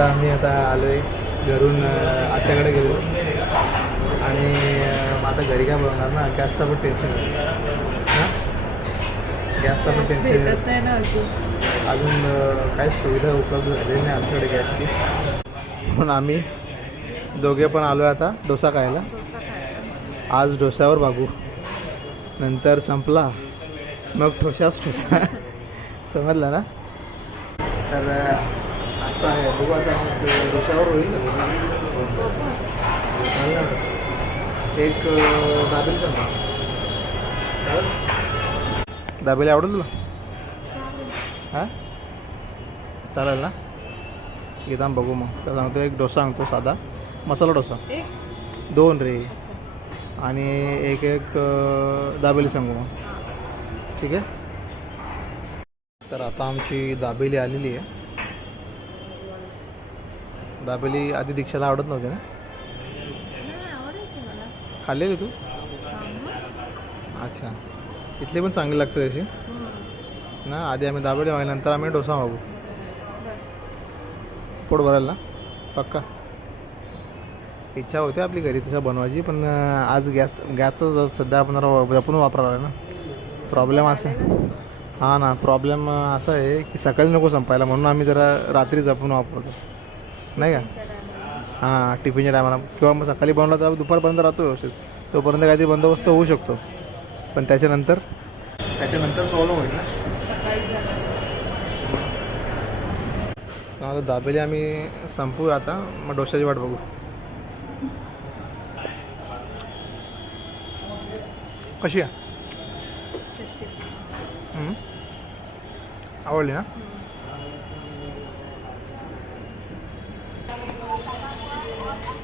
आम्ही आलो आहे घरून आत्याकडे गेलो आणि आता घरी काय बनवणार ना, गॅसचा पण टेन्शन आहे हां, गॅसचा पण टेन्शन नाही ना अजून काही सुविधा उपलब्ध झालेली नाही आमच्याकडे गॅसची. म्हणून आम्ही दोघे पण आलो आहे आता डोसा खायला. आज डोस्यावर भागू, नंतर संपला मग ठोसाच ठोसा समजला ना. तर असं आहे, बघू आता मग डोस्यावर होईल. एक दाबेली सांगा, दाबेली आवडेल तुला? हां चालेल ना. इथं बघू मग. तर सांगतो एक डोसा सांगतो, साधा मसाला डोसा 2 रे, आणि एक दाबेली सांगू मग, ठीक आहे. तर आता आमची दाबेली आलेली आहे. दाबेली आधी दीक्षाला आवडत नव्हती ना, खाल्लेली तू? अच्छा, इथली पण चांगली लागते तशी ना. आधी आम्ही दाबेली मागली, नंतर आम्ही डोसा मागू. पोट भरायला ना पक्का. इच्छा होती आपली घरी तसं बनवायची, पण आज गॅसचं सध्या आपण जपून वापरायला ना. प्रॉब्लेम असा आहे हां ना, प्रॉब्लेम असा आहे की सकाळी नको संपायला, म्हणून आम्ही जरा रात्री जपून वापरतो नाही का. हां टिफिनच्या टायमाला किंवा मग सकाळी बनवला तर दुपारपर्यंत राहतो व्यवस्थित, तोपर्यंत काहीतरी बंदोबस्त होऊ शकतो. पण त्याच्यानंतर प्रॉब्लेम होईल ना. आता दाबेली आम्ही संपू आता, मग डोशाची वाट बघू. कशी आहे? आवडली ना.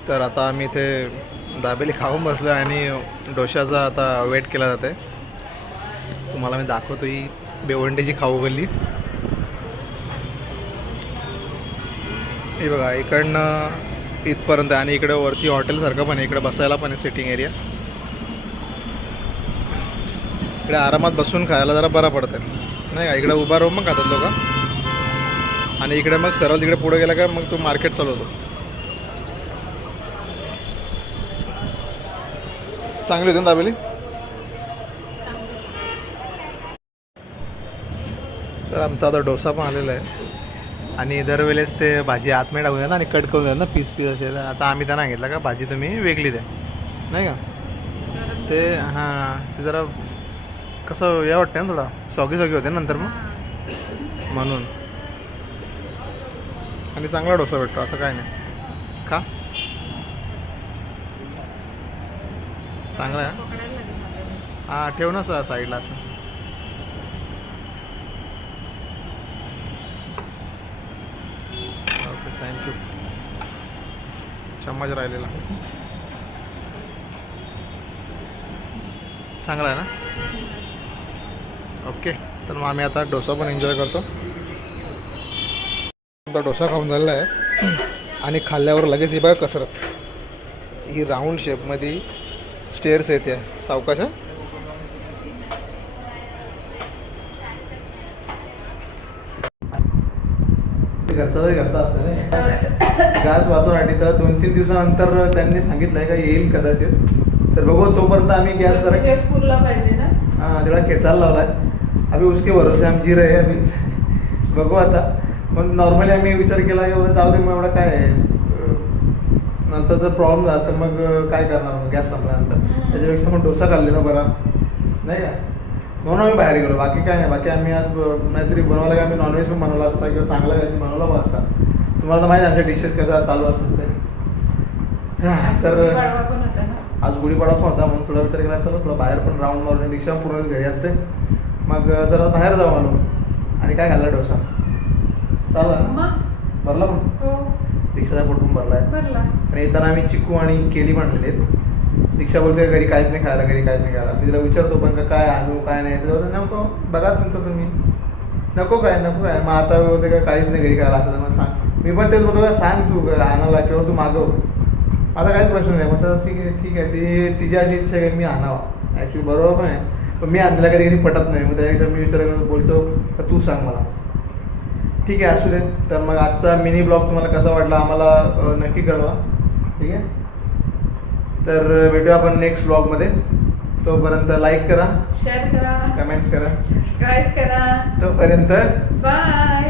तर आता आम्ही इथे दाबेली खाऊन बसलो आणि डोशाचा आता वेट केला जाते. तुम्हाला मी दाखवतो ही बेवंडीची खाऊ गल्ली. हे बघा, इकडनं इथपर्यंत आणि इकडे वरती हॉटेलसारखं पण आहे, इकडे बसायला पण आहे सिटिंग एरिया. इकडे आरामात बसून खायला जरा बरं पडतं नाही का. इकडे उभा राहून मग खातात लोक, आणि इकडे मग सरळ तिकडे पुढे गेला का मग तो मार्केट चालू होतो. चांगली होती ना दाबेली. तर आमचा आता डोसा पण आलेला आहे, आणि दरवेळेस ते भाजी आतमध्ये टाकून द्या ना आणि कट करून द्या ना पीस असेल. आता आम्ही त्यांना सांगितलं का भाजी तुम्ही वेगळी द्या नाही का. ते हां ते जरा कसं या वाटतं ना, थोडा सॉगी होते नंतर मग म्हणून. आणि चांगला डोसा भेटतो असं काय नाही, खा चांगला आहे. हां ठेव ना सर साईडला असं. Okay thank you. चम्मच राहिलेला चांगला आहे ना. ओके, तर मग आम्ही आता डोसा पण एन्जॉय करतो. आता डोसा खाऊन झालेला आहे, आणि खाल्ल्यावर लगेच ही बघा कसरत. ही राऊंड शेपमध्ये स्टेअर्स येते सावकाश. घरचा असतं ना गॅस वाचवण्यासाठी. तर 2-3 दिवसानंतर त्यांनी सांगितलंय का येईल कदाचित. तर बघू, तोपर्यंत आम्ही गॅस पुरला पाहिजे ना. हाँ तेवढा खेचायला लावला आहे. अभी उसके भरोसे हम जी रहे अभी. बघू आता. पण नॉर्मली आम्ही विचार केला की जाऊ दे मग एवढं काय आहे, नंतर जर प्रॉब्लेम झाला तर मग काय करणार मग गॅस संपल्यानंतर. त्याच्यापेक्षा मग डोसा खाल्लेला बरा नाही का, म्हणून आम्ही बाहेर गेलो. बाकी काय नाही. बाकी आम्ही आज नाहीतरी बनवलं का, आम्ही नॉनव्हेज पण बनवला असता किंवा चांगला काहीतरी बनवला पण असता. तुम्हाला तर माहिती आहे आमच्या डिशेस कसा चालू असतात ते. तर आज गुढीपाडवा पण होता, म्हणून थोडा विचार केला चला थोडा बाहेर पण राऊंड मारून. दीक्षा पूर्ण घरी असते, मग जरा बाहेर जाऊ आलो. आणि काय खाल्ला डोसा चालला ना, भरला पण दीक्षाचा पोट पण भरला आहे. आणि येताना आम्ही चिकू आणि केली आणलेली आहेत. दीक्षा बोलते घरी काहीच नाही खायला, घरी काहीच नाही खायला. मी तिला विचारतो पण काय आणू काय नाही, तर नको बघा तुमचं तुम्ही, नको काय मग आता बोलते का काहीच नाही घरी खायला असं. तर मग सांग, मी पण तेच बोलतो का सांग तू आणायला किंवा तू मागव, माझा काहीच प्रश्न नाही. मग ठीक आहे ती तिची अशी इच्छा आहे की मी आणावं. ॲक्च्युली बरोबर पण आहे, पण मी आणलेला कधी कधी पटत नाही. मग त्यापेक्षा मी विचार करत बोलतो का तू सांग मला. ठीक आहे, असू दे. तर मग आजचा मिनी ब्लॉग तुम्हाला कसा वाटला आम्हाला नक्की कळवा. ठीक आहे, तर भेटूया आपण नेक्स्ट ब्लॉगमध्ये. तोपर्यंत लाईक करा, शेअर करा, कमेंट्स करा, सबस्क्राईब करा. तोपर्यंत बाय.